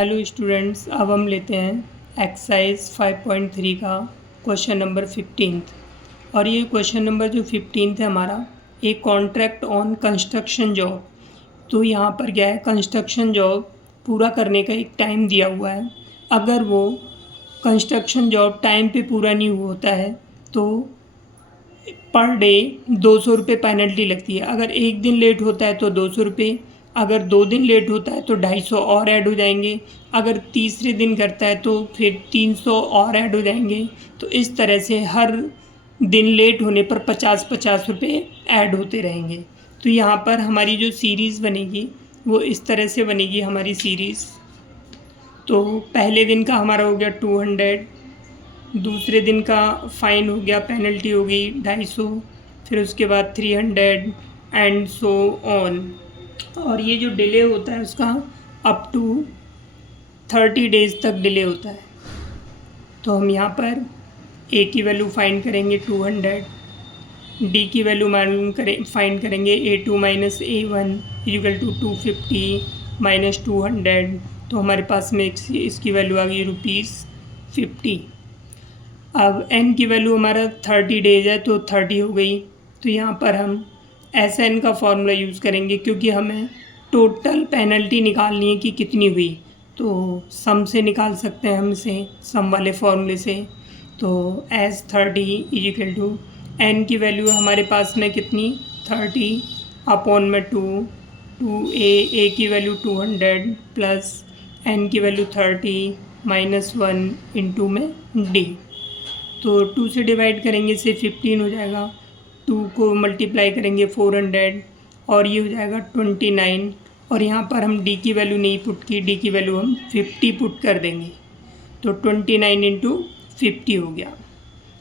Hello students, अब हम लेते हैं एक्सरसाइज 5.3 का क्वेश्चन नंबर 15। और ये क्वेश्चन नंबर जो 15 है हमारा, एक कॉन्ट्रैक्ट ऑन कंस्ट्रक्शन जॉब। तो यहाँ पर क्या है, कंस्ट्रक्शन जॉब पूरा करने का एक टाइम दिया हुआ है। अगर वो कंस्ट्रक्शन जॉब टाइम पे पूरा नहीं होता है तो पर डे 200 रुपये पेनल्टी लगती है। अगर एक दिन लेट होता है तो 200 रुपये, अगर 2 दिन लेट होता है तो 250 और ऐड हो जाएंगे, अगर तीसरे दिन करता है तो फिर 300 और ऐड हो जाएंगे। तो इस तरह से हर दिन लेट होने पर 50-50 रुपये ऐड होते रहेंगे। तो यहाँ पर हमारी जो सीरीज़ बनेगी वो इस तरह से बनेगी हमारी सीरीज़। तो पहले दिन का हमारा हो गया 200, दूसरे दिन का फ़ाइन हो गया, पेनल्टी हो गई 250, फिर उसके बाद 300 एंड सो ऑन। और ये जो डिले होता है उसका अप टू 30 डेज़ तक डिले होता है। तो हम यहाँ पर ए की वैल्यू फाइंड करेंगे 200, डी की वैल्यू मालूम करें फाइंड करेंगे A2 minus A1 equal to 250 minus 200। तो हमारे पास में इसकी वैल्यू आ गई ₹50। अब n की वैल्यू हमारा 30 डेज है तो 30 हो गई। तो यहाँ पर हम SN का फॉर्मूला यूज़ करेंगे क्योंकि हमें टोटल पेनल्टी निकालनी है कि कितनी हुई। तो सम से निकाल सकते हैं हम इसे, सम वाले फॉर्मूले से। तो S30 इक्वल टू n की वैल्यू हमारे पास में कितनी 30 अपॉन में 2a की वैल्यू 200 प्लस n की वैल्यू 30 माइनस 1 इंटू में d। तो 2 से डिवाइड करेंगे से 15 हो जाएगा, 2 को मल्टीप्लाई करेंगे 400 और ये हो जाएगा 29। और यहाँ पर हम d की वैल्यू नहीं पुट की, d की वैल्यू हम 50 पुट कर देंगे। तो 29 इंटू 50 हो गया,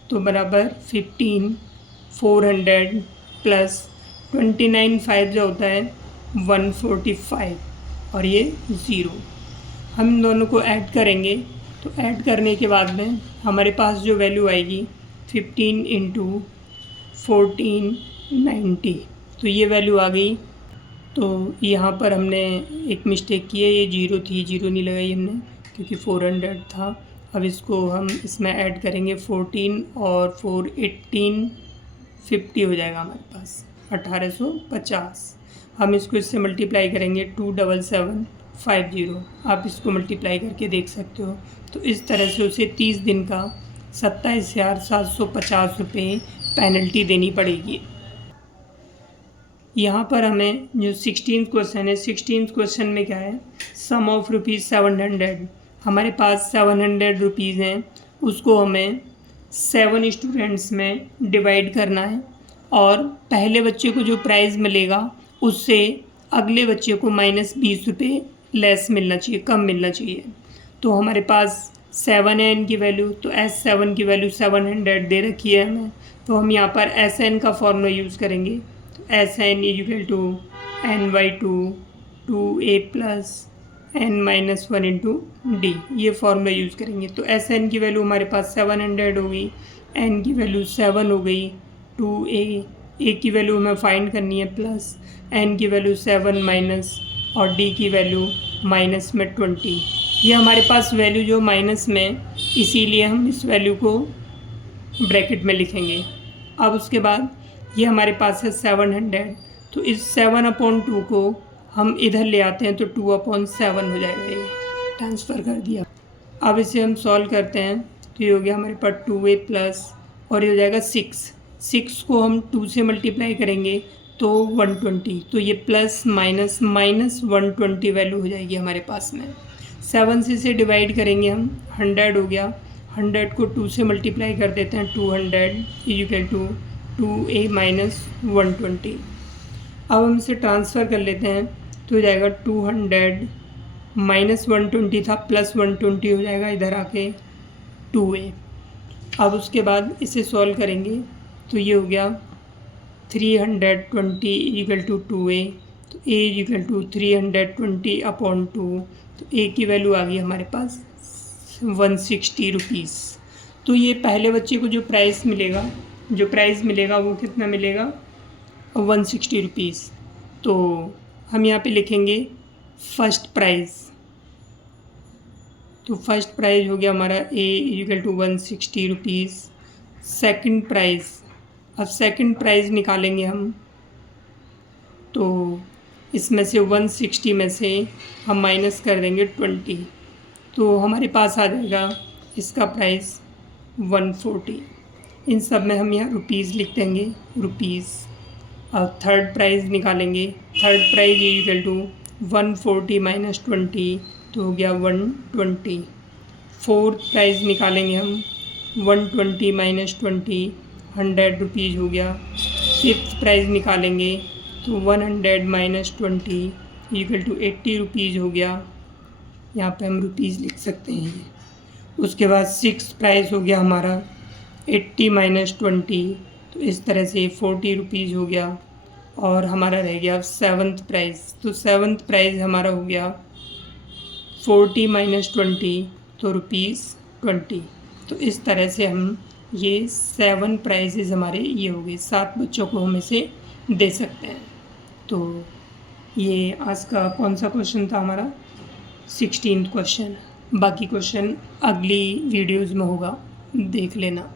तो बराबर 15 400 प्लस 29 5 जो होता है 145 और ये 0। हम इन दोनों को ऐड करेंगे। तो ऐड करने के बाद में हमारे पास जो वैल्यू आएगी 15 इंटू 1490, तो ये वैल्यू आ गई। तो यहाँ पर हमने एक मिस्टेक की है, ये 0 थी, 0 नहीं लगाई हमने क्योंकि 400 था। अब इसको हम इसमें ऐड करेंगे 14 और 4 18 50 हो जाएगा हमारे पास 1850। हम इसको इससे मल्टीप्लाई करेंगे 27750। आप इसको मल्टीप्लाई करके देख सकते हो। तो इस तरह से उसे 30 दिन का 27,750 रुपये पेनल्टी देनी पड़ेगी। यहाँ पर हमें जो 16th क्वेश्चन है, 16th क्वेश्चन में क्या है, सम ऑफ ₹700। हमारे पास 700 रुपीज़ हैं, उसको हमें 7 स्टूडेंट्स में डिवाइड करना है और पहले बच्चे को जो प्राइज़ मिलेगा उससे अगले बच्चे को -20 रुपये लेस मिलना चाहिए, कम मिलना चाहिए। तो हमारे पास 7 है इनकी वैल्यू, तो S7 की वैल्यू 700 दे रखी है हमें। तो हम यहाँ पर SN का फॉर्मूला यूज़ करेंगे। तो SN equal to N/2 2A plus N-1 into D, ये फॉर्मूला यूज़ करेंगे। तो SN की वैल्यू हमारे पास 700 हो गई, N की वैल्यू 7 हो गई, 2A की वैल्यू हमें फाइंड करनी है प्लस N की वैल्यू 7 माइनस और D की वैल्यू माइनस में 20। ये हमारे पास वैल्यू जो माइनस में, इसीलिए हम इस वैल्यू को ब्रैकेट में लिखेंगे। अब उसके बाद ये हमारे पास है 700, तो इस 7/2 को हम इधर ले आते हैं तो 2/7 हो जाएगा, ये ट्रांसफ़र कर दिया। अब इसे हम सॉल्व करते हैं तो ये हो गया हमारे पास 2A प्लस और ये हो जाएगा 6 को हम 2 से मल्टीप्लाई करेंगे तो 120। तो ये प्लस माइनस -120 वैल्यू हो जाएगी हमारे पास में। 7 से इसे डिवाइड करेंगे हम, 100 हो गया, 100 को 2 से मल्टीप्लाई कर देते हैं 200 इक्वल टू 2A माइनस 120। अब हम इसे ट्रांसफ़र कर लेते हैं तो हो जाएगा 200 माइनस 120 था प्लस 120 हो जाएगा इधर आके 2A। अब उसके बाद इसे सॉल्व करेंगे तो ये हो गया 320 इक्वल टू 2A। तो A इक्वल टू 320 अपॉन 2, तो A की वैल्यू आ गई हमारे पास 160 रुपीज़। तो ये पहले बच्चे को जो प्राइस मिलेगा वो कितना मिलेगा 160 रुपीज़। तो हम यहाँ पे लिखेंगे फर्स्ट प्राइज़ तो फर्स्ट प्राइज़ हो गया हमारा A equal to 160 rupees. Second prize, अब सेकंड प्राइज़ निकालेंगे हम, तो इसमें से 160 में से हम माइनस कर देंगे 20, तो हमारे पास आ जाएगा इसका प्राइस 140। इन सब में हम यहाँ रुपीज़ लिख देंगे, रुपीज़। अब थर्ड प्राइज़ निकालेंगे, third prize equal to 140 minus 20, तो हो गया 120। फोर्थ प्राइज़ निकालेंगे हम, 120 माइनस 20, 100 रुपीज़ हो गया। फिफ्थ प्राइज़ निकालेंगे तो 100 माइनस 20 इक्वल टू 80 रुपीज़ हो गया। यहाँ पे हम रुपीज़ लिख सकते हैं। उसके बाद सिक्स प्राइस हो गया हमारा 80 माइनस 20, तो इस तरह से 40 रुपीज़ हो गया। और हमारा रह गया सेवन्थ प्राइस, तो सेवन्थ प्राइस हमारा हो गया 40 माइनस 20, तो रुपीज़ 20। तो इस तरह से हम ये 7 प्राइजेज़ हमारे ये हो गए, 7 बच्चों को हम इसे दे सकते हैं। तो ये आज का कौन सा क्वेश्चन था हमारा, 16th क्वेश्चन। बाकी क्वेश्चन अगली वीडियोज़ में होगा, देख लेना।